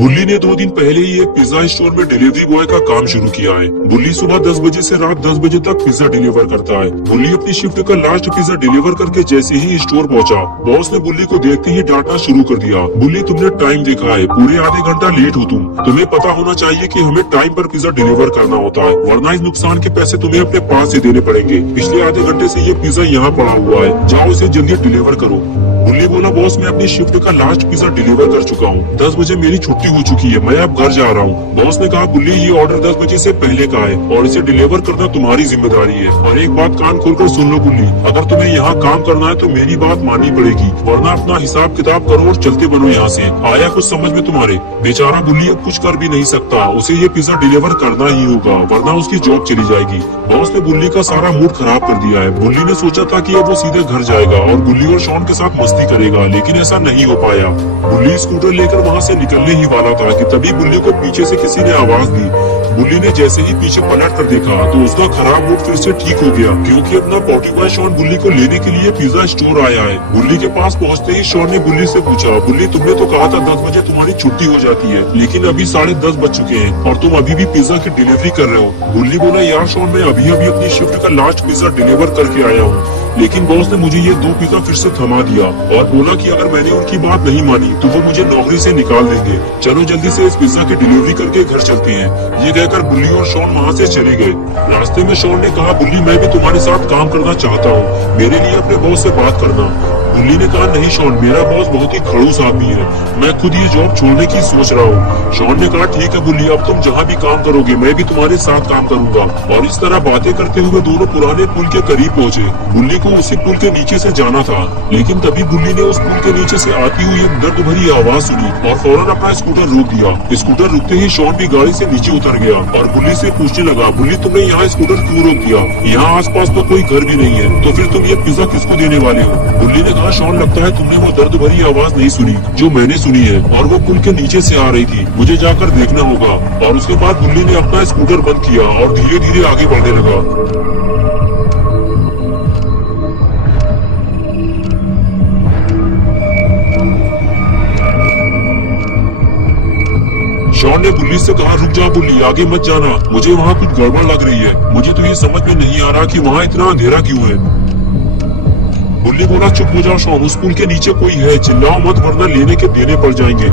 बुल्ली ने 2 दिन पहले ही एक पिज्जा स्टोर में डिलीवरी बॉय का काम शुरू किया है। बुल्ली सुबह 10 बजे से रात 10 बजे तक पिज्जा डिलीवर करता है। बुल्ली अपनी शिफ्ट का लास्ट पिज्जा डिलीवर करके जैसे ही स्टोर पहुंचा, बॉस ने बुल्ली को देखते ही डांटना शुरू कर दिया। बुल्ली, तुमने टाइम देखा है, पूरे आधे घंटा लेट हो तुम्हें पता होना चाहिए कि हमें टाइम पर पिज्जा डिलीवर करना होता है, वरना इस नुकसान के पैसे तुम्हें अपने पास से देने पड़ेंगे। पिछले आधे घंटे से ये पिज्जा यहाँ पड़ा हुआ है, जाओ इसे जल्दी डिलीवर करो। बुल्ली बोला, बॉस मैं अपनी शिफ्ट का लास्ट पिज्जा डिलीवर कर चुका हूँ, 10 बजे मेरी छुट्टी हो चुकी है, मैं अब घर जा रहा हूँ। बॉस ने कहा, बुल्ली ये ऑर्डर 10 बजे से पहले का है और इसे डिलीवर करना तुम्हारी जिम्मेदारी है। और एक बात कान खोलकर सुन लो बुल्ली, अगर तुम्हें यहाँ काम करना है तो मेरी बात माननी पड़ेगी, वरना अपना हिसाब किताब करो और चलते बनो यहाँ से। आया कुछ समझ में तुम्हारे? बेचारा बुल्ली अब कुछ कर भी नहीं सकता, उसे ये पिज्जा डिलीवर करना ही होगा, वरना उसकी जॉब चली जाएगी। बॉस ने बुल्ली का सारा मूड खराब कर दिया है। बुल्ली ने सोचा था कि अब वो सीधे घर जाएगा और बुल्ली और शॉन के साथ मस्ती करेगा, लेकिन ऐसा नहीं हो पाया। बुल्ली स्कूटर लेकर वहाँ से निकलने ही वाला था कि तभी बुल्ली को पीछे से किसी ने आवाज दी। बुल्ली ने जैसे ही पीछे पलट कर देखा तो उसका खराब मूड फिर से ठीक हो गया, क्योंकि अपना पॉटी बॉय शॉन बुल्ली को लेने के लिए पिज्जा स्टोर आया है। बुल्ली के पास पहुंचते ही शॉन ने बुल्ली से पूछा, बुल्ली तुमने तो कहा था 10 बजे तुम्हारी छुट्टी हो जाती है, लेकिन अभी 10:30 बज चुके हैं और तुम अभी भी पिज्जा की डिलीवरी कर रहे हो। बुल्ली बोला, यार शॉन मैं अभी अपनी शिफ्ट का लास्ट पिज्जा डिलीवर करके आया हूँ, लेकिन बॉस ने मुझे ये 2 पिज्जा फिर से थमा दिया और बोला कि अगर मैंने उनकी बात नहीं मानी तो वो मुझे नौकरी से निकाल देंगे। चलो जल्दी से इस पिज्जा की डिलीवरी करके घर चलते हैं। ये कहकर बुल्ली और शॉन वहाँ से चले गए। रास्ते में शॉन ने कहा, बुल्ली मैं भी तुम्हारे साथ काम करना चाहता हूँ, मेरे लिए अपने बॉस से बात करना। बुल्ली ने कहा, नहीं शॉन, मेरा बॉस बहुत ही खड़ूस आदमी है, मैं खुद ये जॉब छोड़ने की सोच रहा हूँ। शॉन ने कहा, ठीक है बुल्ली, अब तुम जहाँ भी काम करोगे मैं भी तुम्हारे साथ काम करूंगा। और इस तरह बातें करते हुए दोनों पुराने पुल के करीब पहुँचे। बुल्ली को उसी पुल के नीचे से जाना था, लेकिन तभी बुल्ली ने उस पुल के नीचे से आती हुई एक दर्द भरी आवाज सुनी और फौरन अपना स्कूटर रोक दिया। स्कूटर रुकते ही शॉन भी गाड़ी से नीचे उतर गया और बुल्ली से पूछने लगा, बुल्ली तुमने यहाँ स्कूटर क्यों रोक दिया? यहाँ आसपास तो कोई घर भी नहीं है, तो फिर तुम ये पिज्जा किसको देने वाले हो? बुल्ली ने कहा, शॉन लगता है तुमने वो दर्द भरी आवाज नहीं सुनी जो मैंने सुनी है, और वो पुल के नीचे से आ रही थी, मुझे जाकर देखना होगा। और उसके बाद बुल्ली ने अपना स्कूटर बंद किया और धीरे धीरे आगे बढ़ने लगा। शॉन ने बुल्ली से कहा, रुक जा बुल्ली, आगे मत जाना, मुझे वहाँ कुछ गड़बड़ लग रही है, मुझे तो ये समझ में नहीं आ रहा कि वहाँ इतना अंधेरा क्यों है। बुल्ली बोला, चुप हो जाओ शॉन, उस पुल के नीचे कोई है, चिल्लाओ मत वरना लेने के देने पड़ जाएंगे।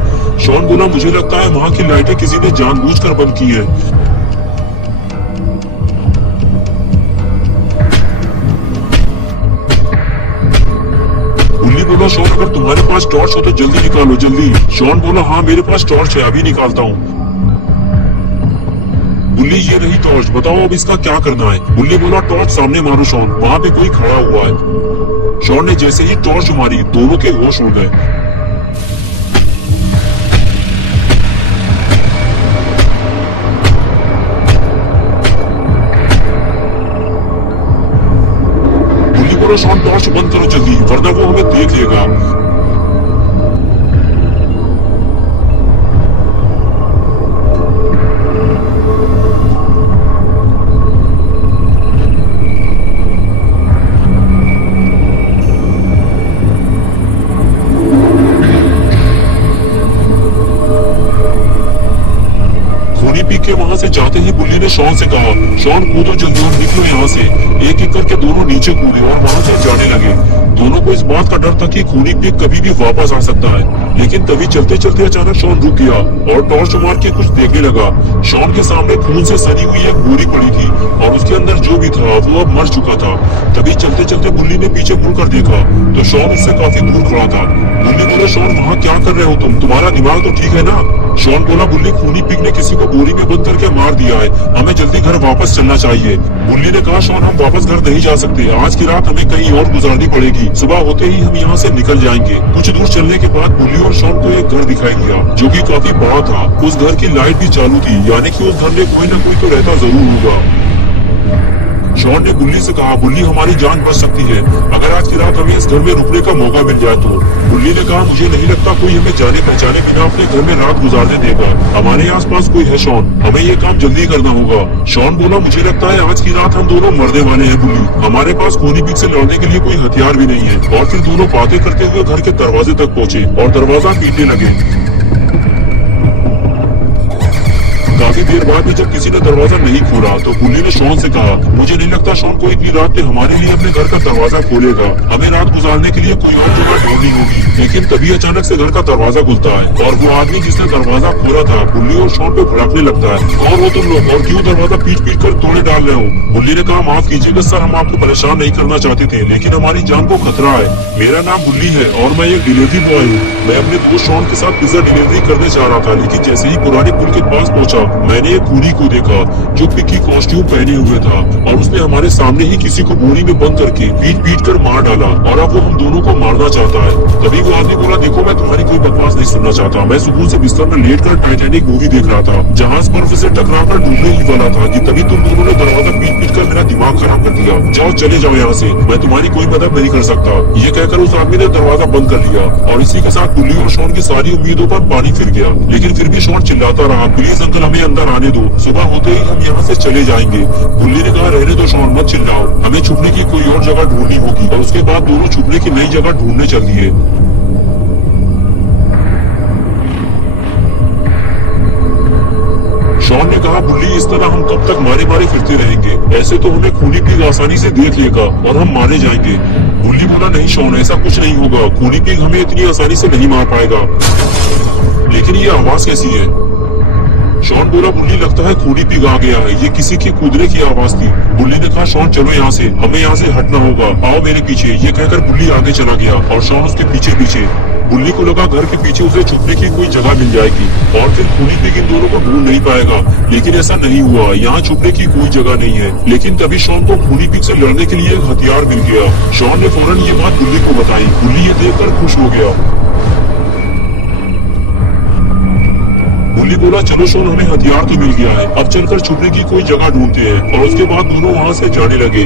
शॉन बोला, मुझे लगता है वहाँ की लाइटें किसी ने जानबूझकर बंद की है। बुल्ली बोला, शॉन अगर तुम्हारे पास टॉर्च हो तो जल्दी निकालो, जल्दी। शॉन बोला, हाँ मेरे पास टॉर्च है, अभी निकालता हूँ। बुल्ली, ये रही टॉर्च, बताओ अब इसका क्या करना है? बुल्ली बोला, टॉर्च सामने मारो शॉन, वहाँ पे कोई खड़ा हुआ है। शॉन ने जैसे ही टॉर्च मारी दोनों के होश उड़ गए। बुल्ली बोला, शॉन टॉर्च बंद करो जल्दी, वरना वो हमें देख लेगा। पी के वहाँ से जाते ही बुल्ली ने शॉन से कहा, शॉन कूदो जल्दी और निकलो यहाँ से। एक एक करके दोनों नीचे कूदे और वहाँ से जाने लगे। दोनों को इस बात का डर था कि खूनी पिग कभी भी वापस आ सकता है, लेकिन तभी चलते चलते अचानक शॉन रुक गया और टॉर्च मार के कुछ देखने लगा। शॉन के सामने खून से सनी हुई एक बोरी पड़ी थी और उसके अंदर जो भी था वो अब मर चुका था। तभी चलते चलते बुल्ली ने पीछे मुड़कर देखा तो शॉन उससे काफी दूर खड़ा था। बुल्ली बोला, शॉन वहाँ क्या कर रहे हो तुम, तुम्हारा दिमाग तो ठीक है ना? शॉन बोला, बुल्ली खूनी पिग ने किसी को बोरी में बंद करके मार दिया है, हमें जल्दी घर वापस चलना चाहिए। बुल्ली ने कहा, शॉन हम वापस घर नहीं जा सकते, आज की रात हमें कहीं और गुजारनी पड़ेगी, सुबह होते ही हम यहाँ से निकल जाएंगे। कुछ दूर चलने के बाद बुल्ली और शॉन को एक घर दिखाई दिया जो कि काफी बड़ा था। उस घर की लाइट भी चालू थी, यानी कि उस घर में कोई ना कोई तो रहता जरूर होगा। शॉन ने बुल्ली से कहा, बुल्ली हमारी जान बच सकती है अगर आज की रात हमें इस घर में रुकने का मौका मिल जाए तो। बुल्ली ने कहा, मुझे नहीं लगता कोई हमें जाने पहचाने बिना अपने घर में रात गुजारने देगा, हमारे आसपास कोई है शॉन, हमें ये काम जल्दी करना होगा। शॉन बोला, मुझे लगता है आज की रात हम दोनों मरने वाले हैं बुल्ली, हमारे पास खूनी पिग से लड़ने के लिए कोई हथियार भी नहीं है। और फिर दोनों बातें करते हुए घर के दरवाजे तक पहुँचे और दरवाजा पीटने लगे। किसी ने दरवाजा नहीं खोला तो बुल्ली ने शॉन से कहा, मुझे नहीं लगता शॉन को इतनी रात में हमारे लिए अपने घर का दरवाजा खोलेगा, हमें रात गुजारने के लिए कोई और जगह ढूंढनी होगी। लेकिन तभी अचानक से घर का दरवाजा खुलता है और वो आदमी जिसने दरवाजा खोला था बुल्ली और शॉन पे भड़कने लगता है, और वो तुम लोग और क्यों दरवाजा पीट पीट कर तोड़े डाल रहे हो। बुल्ली ने कहा, माफ कीजिएगा सर, हम आपको परेशान नहीं करना चाहते थे, लेकिन हमारी जान को खतरा है। मेरा नाम बुल्ली है और मैं एक डिलीवरी बॉय हूँ। मैं अपने दोस्त शॉन के साथ पिज्जा डिलीवरी करने जा रहा था, लेकिन जैसे ही पुराने पुल के पास पहुंचा मैंने एक खूनी को देखा जो पिग्गी कॉस्ट्यूम पहने हुए था, और उसने हमारे सामने ही किसी को बोरी में बंद करके पीट पीट कर मार डाला, और अब वो हम दोनों को मारना चाहता है। तभी वो आदमी बोला, देखो मैं तुम्हारी कोई बकवास नहीं सुनना चाहता, मैं सुकून से बिस्तर में लेट कर टाइटैनिक मूवी देख रहा था, जहाज बर्फ से टकराकर डूबने ही वाला था कि तभी तुम दोनों ने दरवाजा पीट पीट कर मेरा दिमाग खराब कर दिया। जाओ चले जाओ यहाँ से, मैं तुम्हारी कोई मदद नहीं कर सकता। ये कहकर उस आदमी ने दरवाजा बंद कर लिया, और इसी के साथ बुल्ली और शॉन की सारी उम्मीदों पर पानी फिर गया। लेकिन फिर भी शॉन चिल्लाता रहा, प्लीज अंकल हमें अंदर आने दो, सुबह होते ही हम यहाँ से चले जाएंगे। बुल्ली ने कहा, रहने दो शॉन, मत चिल्लाओ, हमें छुपने की कोई और जगह ढूंढनी होगी। और उसके बाद दोनों छुपने की नई जगह ढूंढने चल दिए। शॉन ने कहा, बुल्ली इस तरह हम कब तक मारे मारे फिरते रहेंगे, ऐसे तो हमें खूनी पिग आसानी से देख लेगा और हम मारे जाएंगे। बुल्ली बोला, नहीं शॉन, ऐसा कुछ नहीं होगा, खूनी पिग हमें इतनी आसानी से नहीं मार पाएगा। लेकिन ये आवाज कैसी है? शॉन बोला, बुल्ली लगता है खूनी पिग आ गया है, ये किसी के कूदने की आवाज थी। बुल्ली ने कहा, शॉन चलो यहाँ से, हमें यहाँ से हटना होगा, आओ मेरे पीछे। ये कहकर बुल्ली आगे चला गया और शॉन उसके पीछे पीछे। बुल्ली को लगा घर के पीछे उसे छुपने की कोई जगह मिल जाएगी और फिर खूनी पिग इन दोनों को ढूंढ नहीं पाएगा, लेकिन ऐसा नहीं हुआ, यहाँ छुपने की कोई जगह नहीं है। लेकिन तभी शॉन को खूनी पिग से लड़ने के लिए एक हथियार मिल गया। शॉन ने फौरन ये बात बुल्ली को बताई। बुल्ली ये देखकर खुश हो गया। बुल्ली बोला, चलो शॉन, हमें हथियार तो मिल गया है, अब चलकर छुपने की कोई जगह ढूंढते हैं। और उसके बाद दोनों वहाँ से जाने लगे।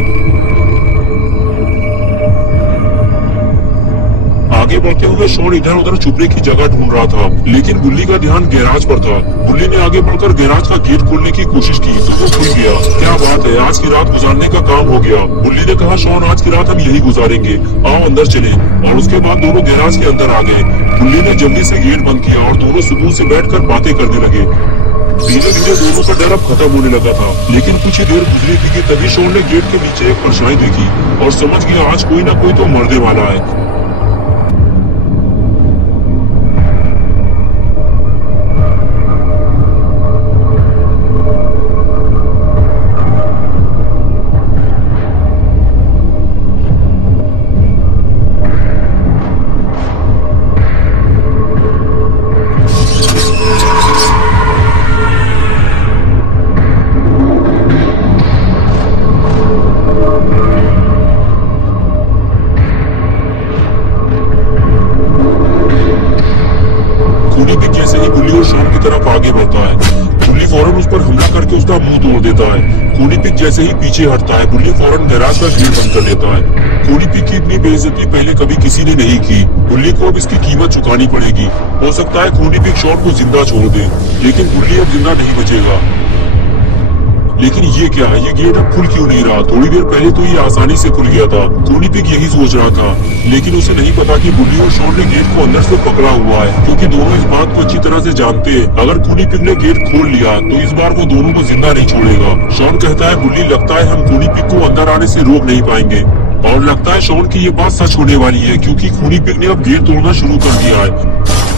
आगे बढ़ते हुए शॉन इधर उधर छुपने की जगह ढूंढ रहा था, लेकिन बुल्ली का ध्यान गैराज पर था। बुल्ली ने आगे बढ़कर गैराज का गेट खोलने की कोशिश की तो वो खुल गया। क्या बात है, आज की रात गुजारने का काम हो गया। बुल्ली ने कहा, शॉन आज की रात हम यही गुजारेंगे, आओ अंदर चले। और उसके बाद दोनों गैराज के अंदर आ गए। बुल्ली ने जल्दी से गेट बंद किया और दोनों सुकून से बैठकर बातें करने लगे। धीरे धीरे दोनों का डर अब खत्म होने लगा था, लेकिन कुछ ही देर गुजरी थी कि तभी शॉन ने गेट के नीचे एक परछाई देखी और समझ गया आज कोई ना कोई तो मरने वाला है। जैसे ही बुल्ली और शॉन की तरफ आगे बढ़ता है, बुल्ली फौरन उस पर हमला करके उसका मुंह तोड़ देता है। खूनी पिग जैसे ही पीछे हटता है, बुल्ली फौरन गैराज का गेट बंद कर देता है। खूनी पिग की इतनी बेइज्जती पहले कभी किसी ने नहीं की। बुल्ली को अब इसकी कीमत चुकानी पड़ेगी। हो सकता है खूनी पिग शॉन को जिंदा छोड़ दे, लेकिन बुल्ली अब जिंदा नहीं बचेगा। लेकिन ये क्या है, ये गेट अब खुल क्यों नहीं रहा? थोड़ी देर पहले तो ये आसानी से खुल गया था। खूनी पिग यही सोच रहा था, लेकिन उसे नहीं पता कि बुल्ली और शॉन ने गेट को अंदर से पकड़ा हुआ है, क्योंकि दोनों इस बात को अच्छी तरह से जानते हैं। अगर खूनी पिग ने गेट खोल लिया तो इस बार वो दोनों को जिंदा नहीं छोड़ेगा। शॉन कहता है, बुल्ली लगता है हम खूनी पिग को अंदर आने से रोक नहीं पाएंगे। और लगता है शॉन की ये बात सच होने वाली है, क्योंकि खूनी पिग ने अब गेट तोड़ना शुरू कर दिया है।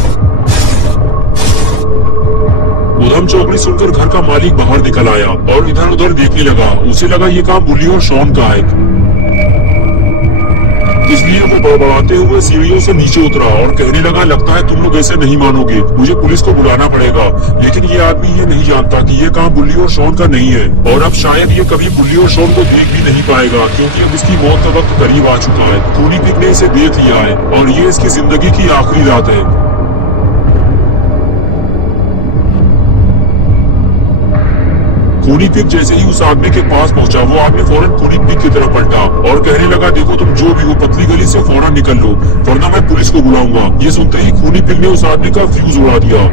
उधम चौकड़ी सुनकर घर का मालिक बाहर निकल आया और इधर उधर देखने लगा। उसे लगा ये काम बुल्ली और शॉन का है, इसलिए वो बड़बड़ाते हुए सीढ़ियों से नीचे उतरा और कहने लगा, लगता है तुम लोग ऐसे नहीं मानोगे, मुझे पुलिस को बुलाना पड़ेगा। लेकिन ये आदमी ये नहीं जानता कि ये काम बुल्ली और शॉन का नहीं है, और अब शायद ये कभी बुल्ली और शॉन को देख भी नहीं पाएगा, क्योंकि अब इसकी मौत का वक्त करीब आ चुका है। खूनी पिग ने इसे देख लिया है और ये इसकी जिंदगी की आखिरी रात है। खूनी पिग जैसे ही उस आदमी के पास पहुंचा, वो आदमी फौरन खूनी पिग की तरफ पलटा और कहने लगा, देखो तुम जो भी हो, पतली गली से फौरन निकल लो, वरना मैं पुलिस को बुलाऊंगा। ये सुनते ही खूनी पिग ने उस आदमी का फ्यूज उड़ा दिया।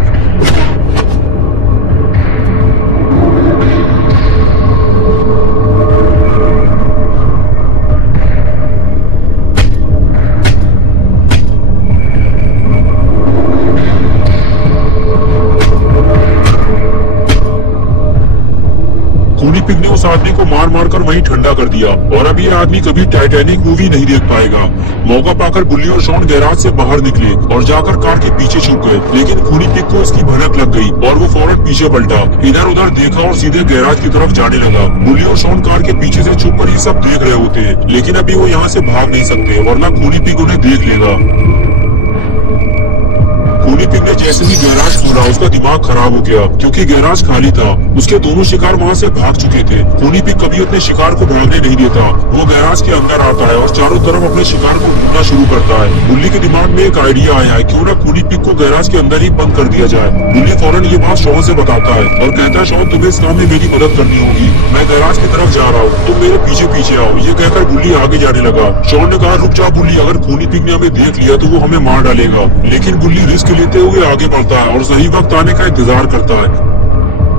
खूनी पिग ने उस आदमी को मार मार कर वहीं ठंडा कर दिया और अब ये आदमी कभी टाइटैनिक मूवी नहीं देख पाएगा। मौका पाकर बुल्ली और शॉन गैराज से बाहर निकले और जाकर कार के पीछे छुप गए, लेकिन खूनी पिग को उसकी भनक लग गई और वो फौरन पीछे पलटा, इधर उधर देखा और सीधे गैराज की तरफ जाने लगा। बुल्ली और शॉन कार के पीछे से छुप कर ये सब देख रहे होते हैं, लेकिन अभी वो यहाँ से भाग नहीं सकते वरना खूनी पिग उन्हें देख लेगा। खूनी पिग ने जैसे ही गैराज खोला उसका दिमाग खराब हो गया क्योंकि गैराज खाली था। उसके दोनों शिकार वहाँ से भाग चुके थे। खूनी पिग कभी अपने शिकार को भागने नहीं देता। वो गैराज के अंदर आता है और चारों तरफ अपने शिकार को ढूंढना शुरू करता है। बुल्ली के दिमाग में एक आइडिया आया है, क्यों ना खूनी पिग को गैराज के अंदर ही बंद कर दिया जाए। बुल्ली फौरन ये बात शॉन से बताता है और कहता है शॉन तुम्हें इस काम में मेरी मदद करनी होगी, मैं गैराज की तरफ जा रहा हूँ, तुम मेरे पीछे पीछे आओ। ये कहकर बुल्ली आगे जाने लगा। शॉन ने कहा रुक जा बुल्ली, अगर खूनी पिग ने हमें देख लिया तो वो हमें मार डालेगा। लेकिन बुल्ली रिस्क लेते हुए आगे बढ़ता है और सही वक्त आने का इंतजार करता है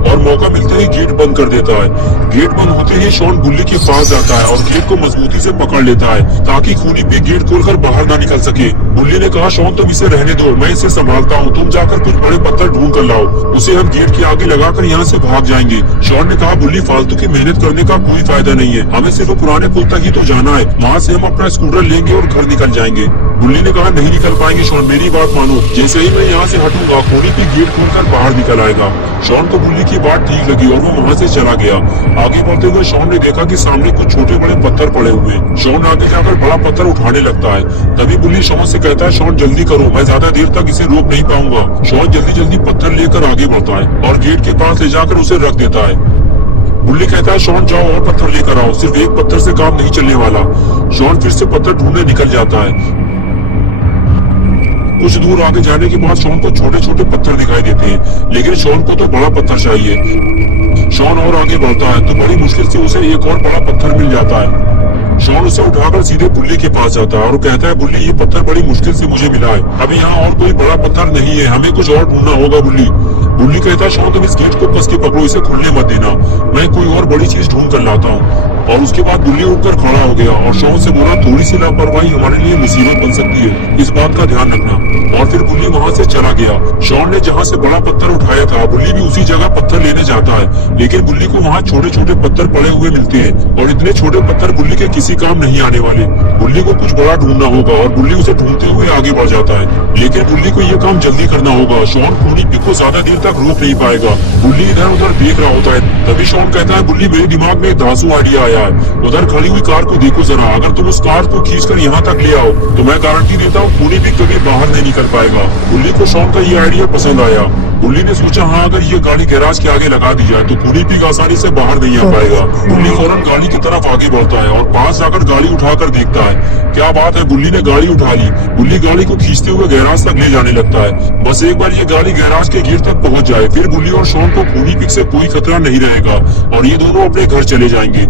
और मौका मिलते ही गेट बंद कर देता है। गेट बंद होते ही शॉन बुल्ली के पास जाता है और गेट को मजबूती से पकड़ लेता है ताकि खूनी पिग गेट खोलकर बाहर ना निकल सके। बुल्ली ने कहा शॉन तुम इसे रहने दो, मैं इसे संभालता हूँ, तुम जाकर कुछ बड़े पत्थर ढूंढ कर लाओ, उसे हम गेट के आगे लगाकर यहाँ से भाग जाएंगे। शॉन ने कहा बुल्ली फालतू की मेहनत करने का कोई फायदा नहीं है, हमें सिर्फ पुराने पुल तक ही तो जाना है, वहाँ से हम अपना स्कूटर लेंगे और घर निकल जाएंगे। बुल्ली ने कहा नहीं निकल पाएंगे शॉन, मेरी बात मानो, जैसे ही मैं यहाँ से हटूंगा खूनी पिग गेट खोलकर बाहर निकल आएगा। शॉन को बुल्ली की बात ठीक लगी और वो वहाँ से चला गया। आगे बढ़ते हुए शॉन ने देखा कि सामने कुछ छोटे बड़े पत्थर पड़े हुए। शॉन आगे जाकर बड़ा पत्थर उठाने लगता है। तभी बुल्ली शॉन से कहता है शॉन जल्दी करो, मैं ज्यादा देर तक इसे रोक नहीं पाऊंगा। शॉन जल्दी जल्दी पत्थर लेकर आगे बढ़ता है और गेट के पास ले जाकर उसे रख देता है। बुल्ली कहता है शॉन जाओ और पत्थर लेकर आओ, सिर्फ एक पत्थर से काम नहीं चलने वाला। शॉन फिर से पत्थर ढूंढने निकल जाता है। कुछ दूर आगे जाने के बाद शॉन को छोटे छोटे पत्थर दिखाई देते हैं, लेकिन शॉन को तो बड़ा पत्थर चाहिए। शॉन और आगे बढ़ता है तो बड़ी मुश्किल से उसे एक और बड़ा पत्थर मिल जाता है। शॉन उसे उठाकर सीधे बुल्ली के पास जाता है और कहता है बुल्ली ये पत्थर बड़ी मुश्किल से मुझे मिला है, अभी यहाँ और कोई बड़ा पत्थर नहीं है, हमें कुछ और ढूंढना होगा बुल्ली। बुल्ली कहता है शॉन तुम इस गेट को कस के पकड़ो, इसे खुलने मत देना, मैं कोई और बड़ी चीज ढूंढ कर लाता हूँ। और उसके बाद बुल्ली उठकर खड़ा हो गया और शॉन से बोला थोड़ी सी लापरवाही हमारे लिए मुसीबत बन सकती है, इस बात का ध्यान रखना। और फिर बुल्ली वहाँ से चला गया। शॉन ने जहाँ से बड़ा पत्थर उठाया था बुल्ली भी उसी जगह पत्थर लेने जाता है, लेकिन बुल्ली को वहाँ छोटे छोटे पत्थर पड़े हुए मिलते हैं और इतने छोटे पत्थर बुल्ली के किसी काम नहीं आने वाले। बुल्ली को कुछ बड़ा ढूंढना होगा और बुल्ली उसे ढूंढते हुए आगे बढ़ जाता है, लेकिन बुल्ली को ये काम जल्दी करना होगा। शॉन खूनी पिग को ज्यादा देर तक रोक नहीं पाएगा। बुल्ली इधर उधर देख रहा होता है। तभी शॉन कहता है बुल्ली मेरे दिमाग में एक धांसू आइडिया आया है, उधर खड़ी हुई कार को देखो जरा, अगर तुम उस कार को खींचकर यहाँ तक ले आओ तो मैं गारंटी देता हूँ खूनी पिग कभी बाहर नहीं निकल पाएगा। बुल्ली को शॉन का ये आइडिया पसंद आया। बुल्ली ने सोचा हाँ अगर ये गाड़ी गैराज के आगे लगा दी जाए तो खूनी पिग आसानी से बाहर नहीं आ पाएगा। बुल्ली फौरन गाड़ी की तरफ आगे बढ़ता है और पास जाकर गाड़ी उठाकर देखता है। क्या बात है, बुल्ली ने गाड़ी उठा ली। बुल्ली गाड़ी को खींचते हुए गैराज तक ले जाने लगता है। बस एक बार ये गाड़ी गैराज के गेट तक पहुंच जाए फिर बुल्ली और शॉन को खूनी पिग से कोई खतरा नहीं रहेगा और ये दोनों अपने घर चले जाएंगे।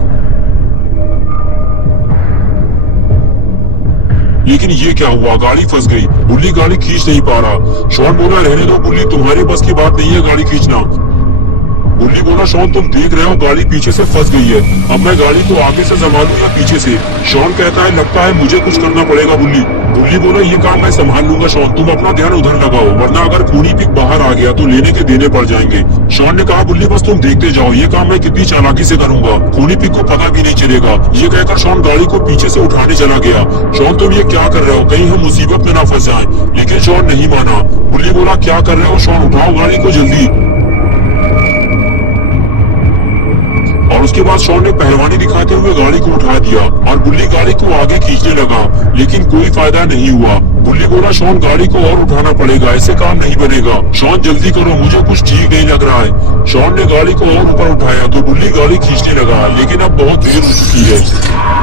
लेकिन ये क्या हुआ, गाड़ी फंस गई। बुल्ली गाड़ी खींच नहीं पा रहा। शॉन बोला रहने दो बुल्ली, तुम्हारे बस की बात नहीं है गाड़ी खींचना। बुल्ली बोला शॉन तुम देख रहे हो गाड़ी पीछे से फंस गई है, अब मैं गाड़ी को आगे से संभालूं या पीछे से। शॉन कहता है लगता है मुझे कुछ करना पड़ेगा बुल्ली। बुल्ली बोला ये काम मैं संभाल लूंगा शॉन, तुम अपना ध्यान उधर लगाओ वरना अगर खूनी पिग बाहर आ गया तो लेने के देने पड़ जाएंगे। शॉन ने कहा बुल्ली बस तुम देखते जाओ, ये काम मैं कितनी चालाकी से करूंगा, खूनी पिग को पता भी नहीं चलेगा। ये कहकर शॉन गाड़ी को पीछे से उठाने चला गया। शॉन तुम ये क्या कर रहे हो, कहीं हम मुसीबत में ना फंस जाएं। लेकिन शॉन नहीं माना। बुल्ली बोला क्या कर रहे हो शॉन, उठाओ गाड़ी को जल्दी। और उसके बाद शॉन ने पहलवानी दिखाते हुए गाड़ी को उठा दिया और बुल्ली गाड़ी को आगे खींचने लगा, लेकिन कोई फायदा नहीं हुआ। बुल्ली बोला शॉन गाड़ी को और उठाना पड़ेगा, ऐसे काम नहीं बनेगा। शॉन जल्दी करो, मुझे कुछ ठीक नहीं लग रहा है। शॉन ने गाड़ी को और ऊपर उठाया तो बुल्ली गाड़ी खींचने लगा, लेकिन अब बहुत देर हो चुकी है।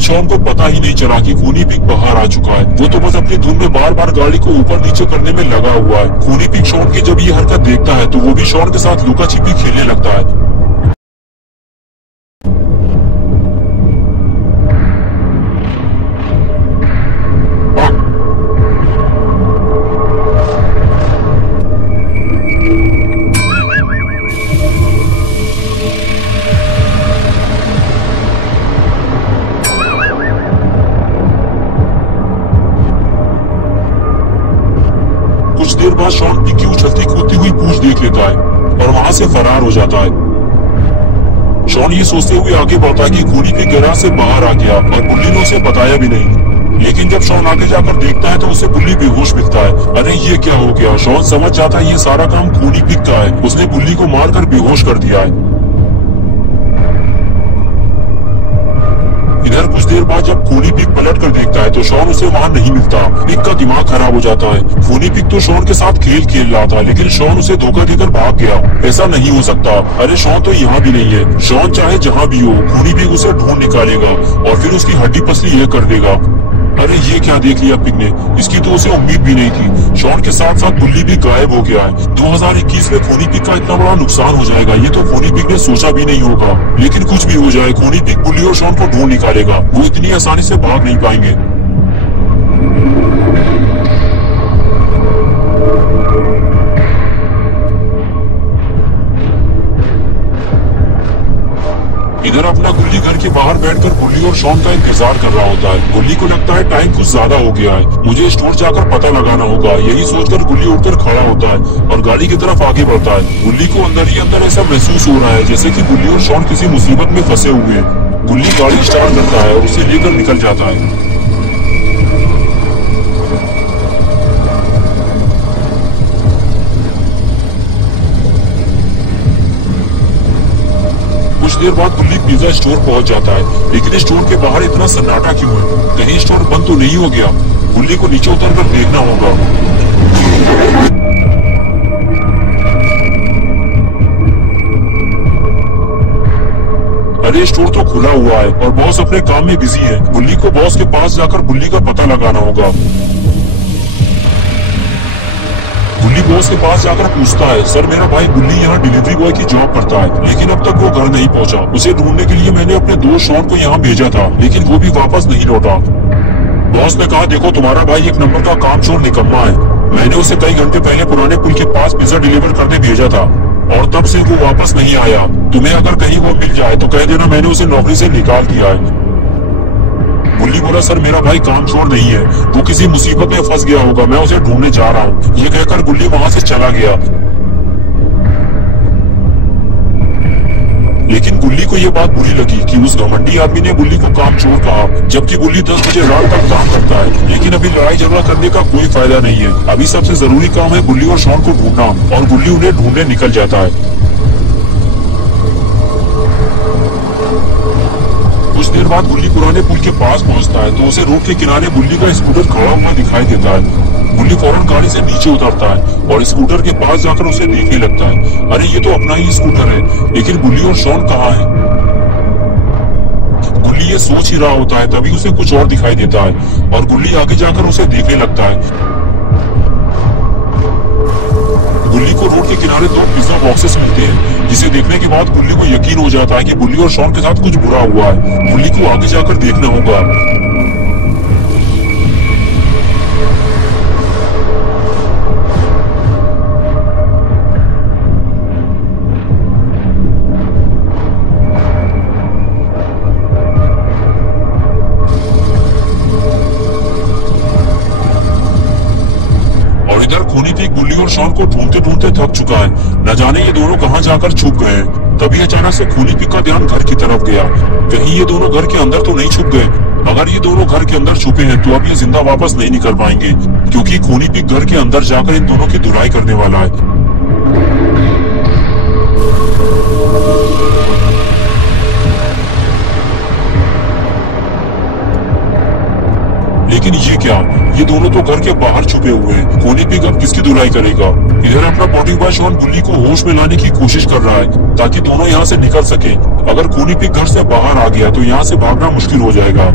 शॉन को पता ही नहीं चला कि खूनी पिग बाहर आ चुका है। वो तो बस अपनी धुन में बार बार गाड़ी को ऊपर नीचे करने में लगा हुआ है। खूनी पिग शॉन की जब ये हरकत देखता है तो वो भी शॉन के साथ लुका छिपी खेलने लगता है। से फरार हो जाता है। शॉन ये सोचते हुए आगे बढ़ता है कि खूनी पिग गैराज से बाहर आ गया और बुल्ली ने उसे बताया भी नहीं। लेकिन जब शॉन आगे जाकर देखता है तो उसे बुल्ली बेहोश मिलता है। अरे ये क्या हो गया? शॉन समझ जाता है ये सारा काम खूनी पिग का है, उसने बुल्ली को मारकर बेहोश कर दिया है। इधर कुछ देर बाद जब खूनी पिग पलट कर देखता है तो शॉन उसे वहाँ नहीं मिलता। पिग का दिमाग खराब हो जाता है। खूनी पिग तो शॉन के साथ खेल रहा था, लेकिन शॉन उसे धोखा देकर भाग गया। ऐसा नहीं हो सकता। अरे शॉन तो यहाँ भी नहीं है। शॉन चाहे जहाँ भी हो, खूनी पिग उसे ढूंढ निकालेगा और फिर उसकी हड्डी पसली ये कर देगा। अरे ये क्या देख लिया पिग ने? इसकी तो उसे उम्मीद भी नहीं थी। शॉन के साथ साथ बुल्ली भी गायब हो गया है। 2021 में खूनी पिग का इतना बड़ा नुकसान हो जाएगा, ये तो खूनी पिग ने सोचा भी नहीं होगा। लेकिन कुछ भी हो जाए, खूनी पिग बुल्ली और शॉन को ढूंढ निकालेगा। वो इतनी आसानी से भाग नहीं पाएंगे। इधर अपना गुल्ली घर के बाहर बैठकर बुल्ली और शॉन का इंतजार कर रहा होता है। गुल्ली को लगता है टाइम कुछ ज्यादा हो गया है, मुझे स्टोर जाकर पता लगाना होगा। यही सोचकर गुल्ली उठकर खड़ा होता है और गाड़ी की तरफ आगे बढ़ता है। गुल्ली को अंदर ही अंदर ऐसा महसूस हो रहा है जैसे कि गुल्ली और शॉन किसी मुसीबत में फंसे हुए हैं। गुल्ली गाड़ी स्टार्ट करता है और उसे लेकर निकल जाता है। कुछ देर बाद गुल्ली पिज्जा स्टोर पहुंच जाता है, लेकिन स्टोर के बाहर इतना सन्नाटा क्यों है? कहीं स्टोर बंद तो नहीं हो गया? गुल्ली को नीचे उतरकर देखना होगा। अरे स्टोर तो खुला हुआ है और बॉस अपने काम में बिजी है। गुल्ली को बॉस के पास जाकर बुल्ली का पता लगाना होगा। बुल्ली बॉस के पास जाकर पूछता है, सर मेरा भाई बुल्ली यहाँ डिलीवरी बॉय की जॉब करता है, लेकिन अब तक वो घर नहीं पहुँचा। उसे ढूंढने के लिए मैंने अपने दोस्त शॉन को यहाँ भेजा था, लेकिन वो भी वापस नहीं लौटा। बॉस ने कहा, देखो तुम्हारा भाई एक नंबर का कामचोर निकम्मा है। मैंने उसे कई घंटे पहले पुराने पुल के पास पिज्जा डिलीवर करने भेजा था और तब से वो वापस नहीं आया। तुम्हें अगर कहीं वो मिल जाए तो कह देना मैंने उसे नौकरी से निकाल दिया है। बुल्ली बोला, सर मेरा भाई कामचोर नहीं है, वो किसी मुसीबत में फंस गया होगा, मैं उसे ढूंढने जा रहा हूँ। ये कहकर बुल्ली वहाँ से चला गया। लेकिन बुल्ली को ये बात बुरी लगी कि उस घमंडी आदमी ने बुल्ली को कामचोर कहा, जबकि बुल्ली 10 बजे रात तक काम करता है। लेकिन अभी लड़ाई झगड़ा करने का कोई फायदा नहीं है। अभी सबसे जरूरी काम है बुल्ली और शॉन को ढूंढना, और बुल्ली उन्हें ढूंढने निकल जाता है। कुछ देर बाद बुल्ली पुराने पुल के पास पहुंचता है तो उसे रोड के किनारे बुल्ली का स्कूटर खड़ा हुआ दिखाई देता है। बुल्ली फौरन गाड़ी से नीचे उतरता है और स्कूटर के पास जाकर उसे देखने लगता है। अरे ये तो अपना ही स्कूटर है, लेकिन बुल्ली और शॉन कहाँ है? बुल्ली ये सोच ही रहा होता है, तभी उसे कुछ और दिखाई देता है और बुल्ली आगे जाकर उसे देखने लगता है। बुल्ली को रोड के किनारे 2 पिज्जा बॉक्सेस मिलते हैं, जिसे देखने के बाद बुल्ली को यकीन हो जाता है कि बुल्ली और शॉन के साथ कुछ बुरा हुआ है। बुल्ली को आगे जाकर देखना होगा। खूनी पिग बुल्ली और शॉन को ढूंढते ढूंढते थक चुका है। न जाने ये दोनों कहां जाकर छुप गए हैं। तभी अचानक से खूनी पिग का ध्यान घर की तरफ गया। कहीं ये दोनों घर के अंदर तो नहीं छुप गए? अगर ये दोनों घर के अंदर छुपे हैं तो अब ये जिंदा वापस नहीं निकल पाएंगे, क्योंकि खूनी पिग घर के अंदर जाकर इन दोनों की धुलाई करने वाला है। लेकिन ये क्या? ये दोनों तो घर के बाहर छुपे हुए हैं। खूनी पिग अब किसकी धुलाई करेगा? इधर अपना बॉडी बॉय शॉन बुल्ली को होश में लाने की कोशिश कर रहा है ताकि दोनों यहाँ से निकल सके। अगर खूनी पिग घर से बाहर आ गया तो यहाँ से भागना मुश्किल हो जाएगा।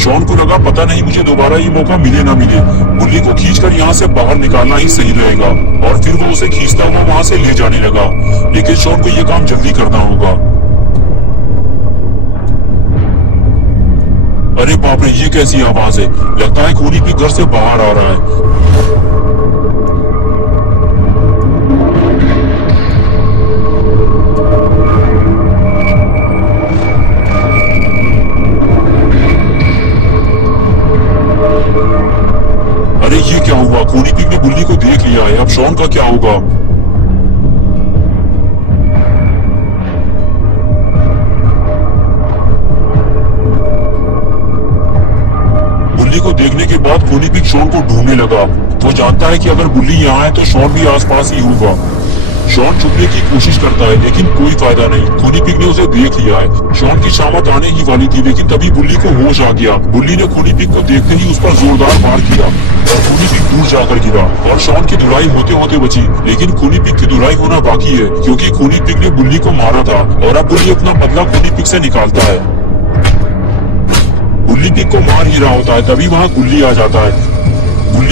शॉन को लगा पता नहीं मुझे दोबारा ये मौका मिले ना मिले, बुल्ली को खींचकर यहाँ से बाहर निकालना ही सही रहेगा। और फिर वो उसे खींचता हुआ वहां से ले जाने लगा। लेकिन शॉन को ये काम जल्दी करना होगा। अरे बाप रे, ये कैसी आवाज है? लगता है खूनी पिग घर से बाहर आ रहा है। होगा, खूनी पिग ने बुल्ली को देख लिया है, अब शॉन का क्या होगा? बुल्ली को देखने के बाद खूनी पिग शॉन को ढूंढने लगा। वो जानता है कि अगर बुल्ली यहाँ है तो शॉन भी आसपास ही होगा। शॉन छुपने की कोशिश करता है लेकिन कोई फायदा नहीं, खूनी पिग ने उसे देख लिया है। शॉन की शामत आने ही वाली थी लेकिन तभी बुल्ली को होश आ गया। बुल्ली ने खूनी पिग को देखते ही उस पर जोरदार वार किया और खूनी पिग दूर जाकर गिरा और शॉन की धुलाई होते होते बची। लेकिन खूनी पिग की धुलाई होना बाकी है क्योंकि खूनी पिग ने बुल्ली को मारा था और अब बुल्ली अपना बदला खूनी पिग से निकालता है। बुल्ली पिग को मार ही रहा होता है तभी वहाँ गुल्ली आ जाता है।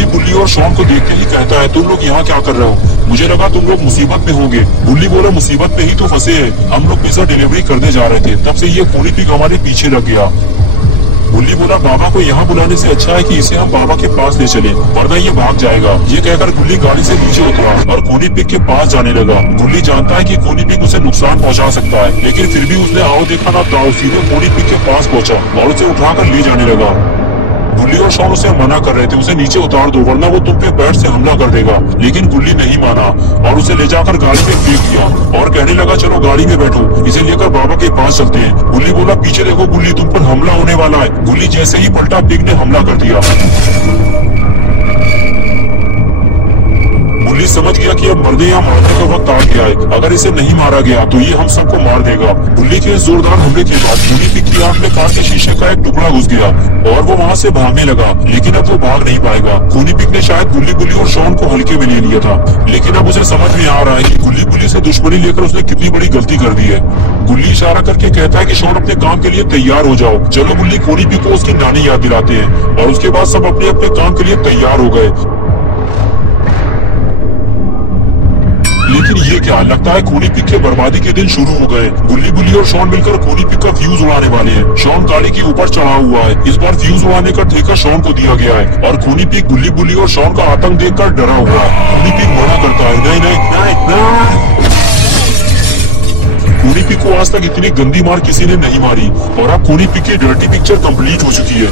बुल्ली और शॉन को देखते ही कहता है, तुम लोग यहाँ क्या कर रहे हो? मुझे लगा तुम लोग मुसीबत में होंगे। बुल्ली बोला, मुसीबत में ही तो फंसे हैं, हम लोग पिज्जा डिलीवरी करने जा रहे थे, तब से ये खूनी पिग हमारे पीछे लग गया। बुल्ली बोला, बाबा को यहाँ बुलाने से अच्छा है कि इसे हम बाबा के पास ले चले, वरना ये भाग जाएगा। ये कहकर बुल्ली गाड़ी से नीचे उतरा और खूनी पिग के पास जाने लगा। बुल्ली जानता है कि खूनी पिग उसे नुकसान पहुँचा सकता है, लेकिन फिर भी उसने आओ देखा ना ताओ सीधे खूनी पिग के पास पहुँचा और उसे उठाकर ले जाने लगा। बुल्ली और शॉन उसे मना कर रहे थे, उसे नीचे उतार दो वरना वो तुम पे बैट से हमला कर देगा, लेकिन बुल्ली नहीं माना और उसे ले जाकर गाड़ी में फेंक दिया और कहने लगा, चलो गाड़ी में बैठो, इसे लेकर बाबा के पास चलते हैं। बुल्ली बोला, पीछे देखो बुल्ली, तुम पर हमला होने वाला है। बुल्ली जैसे ही पलटा, पिग ने हमला कर दिया। बुल्ली समझ गया कि अब मरने या मारने का वक्त आ गया है, अगर इसे नहीं मारा गया तो ये हम सबको मार देगा। बुल्ली के जोरदार हमले के बाद खूनी पिग की आंख में कार के शीशे का एक टुकड़ा घुस गया और वो वहाँ से भागने लगा, लेकिन अब वो भाग नहीं पाएगा। खूनी पिग ने शायद बुल्ली और शॉन को हल्के में ले लिया था, लेकिन अब उसे समझ में आ रहा है कि बुल्ली से दुश्मनी लेकर उसने कितनी बड़ी गलती कर दी है। बुल्ली इशारा करके कहता है कि शॉन अपने काम के लिए तैयार हो जाओ। चलो बुल्ली खूनी पिग को उसकी नानी याद दिलाते हैं और उसके बाद सब अपने अपने काम के लिए तैयार हो गए। लेकिन ये क्या, लगता है खूनी पिग के बर्बादी के दिन शुरू हो गए। बुल्ली और शॉन मिलकर खूनी पिग का फ्यूज उड़ाने वाले हैं। शॉन गाड़ी के ऊपर चढ़ा हुआ है, इस बार फ्यूज उड़ाने का ठेका शॉन को दिया गया है और खूनी पिग बुल्ली और शॉन का आतंक देखकर डरा हुआ है। खूनी पिग मना करता है, नहीं नहीं नहीं नहीं। खूनी पिग को आज तक इतनी गंदी मार किसी ने नहीं मारी और अब खूनी पिग की डर्टी पिक्चर कंप्लीट हो चुकी है।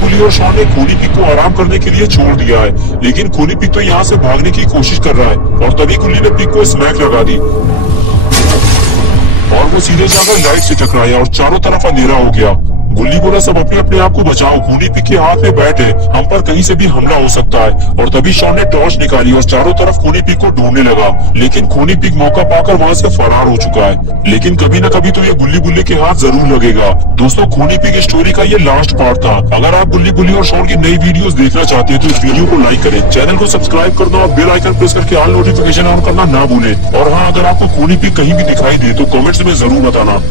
बुल्ली और शॉन ने खूनी पिग को आराम करने के लिए छोड़ दिया है, लेकिन खूनी पिग तो यहाँ से भागने की कोशिश कर रहा है और तभी बुल्ली ने पिग को स्मैक लगा दी और वो सीधे जाकर लाइट से टकराया और चारों तरफ अंधेरा हो गया। बुल्ली बोला, सब अपने आप को बचाओ, खूनी पिग के हाथ में बैट है, हम पर कहीं से भी हमला हो सकता है। और तभी शॉन ने टॉर्च निकाली और चारों तरफ खूनी पिग को ढूंढने लगा, लेकिन खूनी पिग मौका पाकर वहाँ से फरार हो चुका है। लेकिन कभी न कभी तो ये बुल्ली के हाथ जरूर लगेगा। दोस्तों, खूनी पिग स्टोरी का ये लास्ट पार्ट था। अगर आप बुल्ली और शॉन की नई वीडियोस देखना चाहते हैं तो इस वीडियो को लाइक करें, चैनल को सब्सक्राइब कर दो और बेल आइकन प्रेस करके ऑल नोटिफिकेशन ऑन करना ना भूलें। और हाँ, अगर आपको खूनी पिग कहीं भी दिखाई दे तो कमेंट्स में जरूर बताना।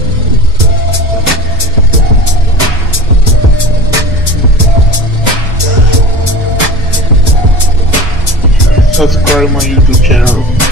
Subscribe my YouTube channel.